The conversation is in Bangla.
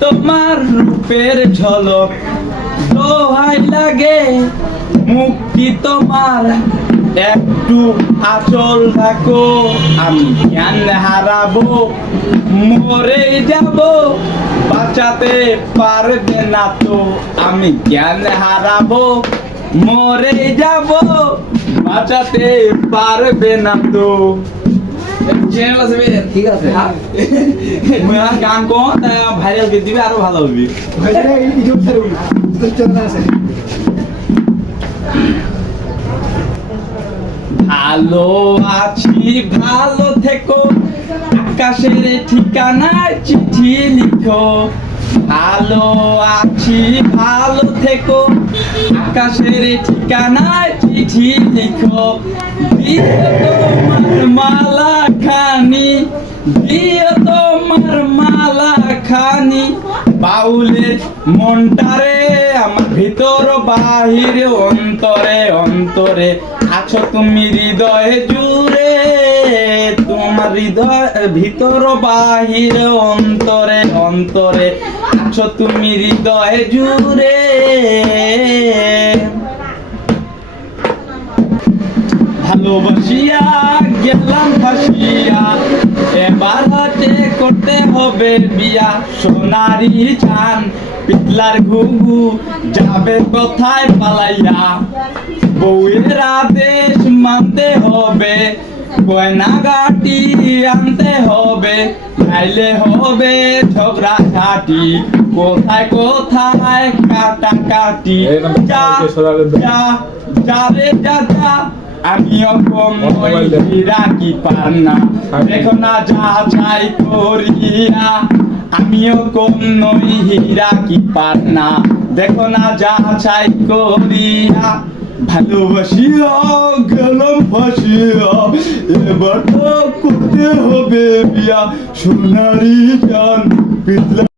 তোমার রূপের ঝলক, দোহাই লাগে। মুক্তি তোমার, একটু আচল রাখো। আমি জ্ঞান হারাবো, মরে যাব। বাঁচাতে পারবে না তো, আমি জ্ঞান হারাবো, মরে যাব। বাঁচাতে পারবে না তো। চ্যানেল আছে বে? ঠিক আছে। মুই গান কম ভাইরাল করে দিবে আরও ভালো হবে। ভালো আছি ভালো থেকো। আকাশের ঠিকানায় চিঠি লিখো। ভালো আছি ভালো থেকো। আকাশের ঠিকানায় চিঠি লিখো। তোমার খানি, দিও তোমার মালা খানি। বাউলের মনটারে, আমার ভিতর বাহিরে, অন্তরে অন্তরে। আছো তুমি হৃদয়ে জুড়ে, তোমার হৃদয় ভিতর বাহিরে, অন্তরে অন্তরে। আছো তুমি হৃদয়ে জুড়ে। ভালোবাসিয়া গেলাম ফাঁসিয়া এবার হাতে করতে হবে বিয়া। সোনারি চান পিতলার ঘুঘু যাবে কোথায় পালাইয়া? বউয়ের আদেশ মানতে হবে গয়না গাটি আনতে হবে। নাইলে হবে ঝগড়া ঘাটি কোথায় কোথায় কাটা কাটি যা যা যা রে যা যা। আমিও কম নই হীরা কি পার না দেখো না যা চাই করিয়া আমিও কম নই হীরা কি পার না দেখো না যা চাই করিয়া ভালোবাসিয়া গেলাম ফাঁসিয়া এবার করতে হবে বিয়া। সোনারি জান পিতলা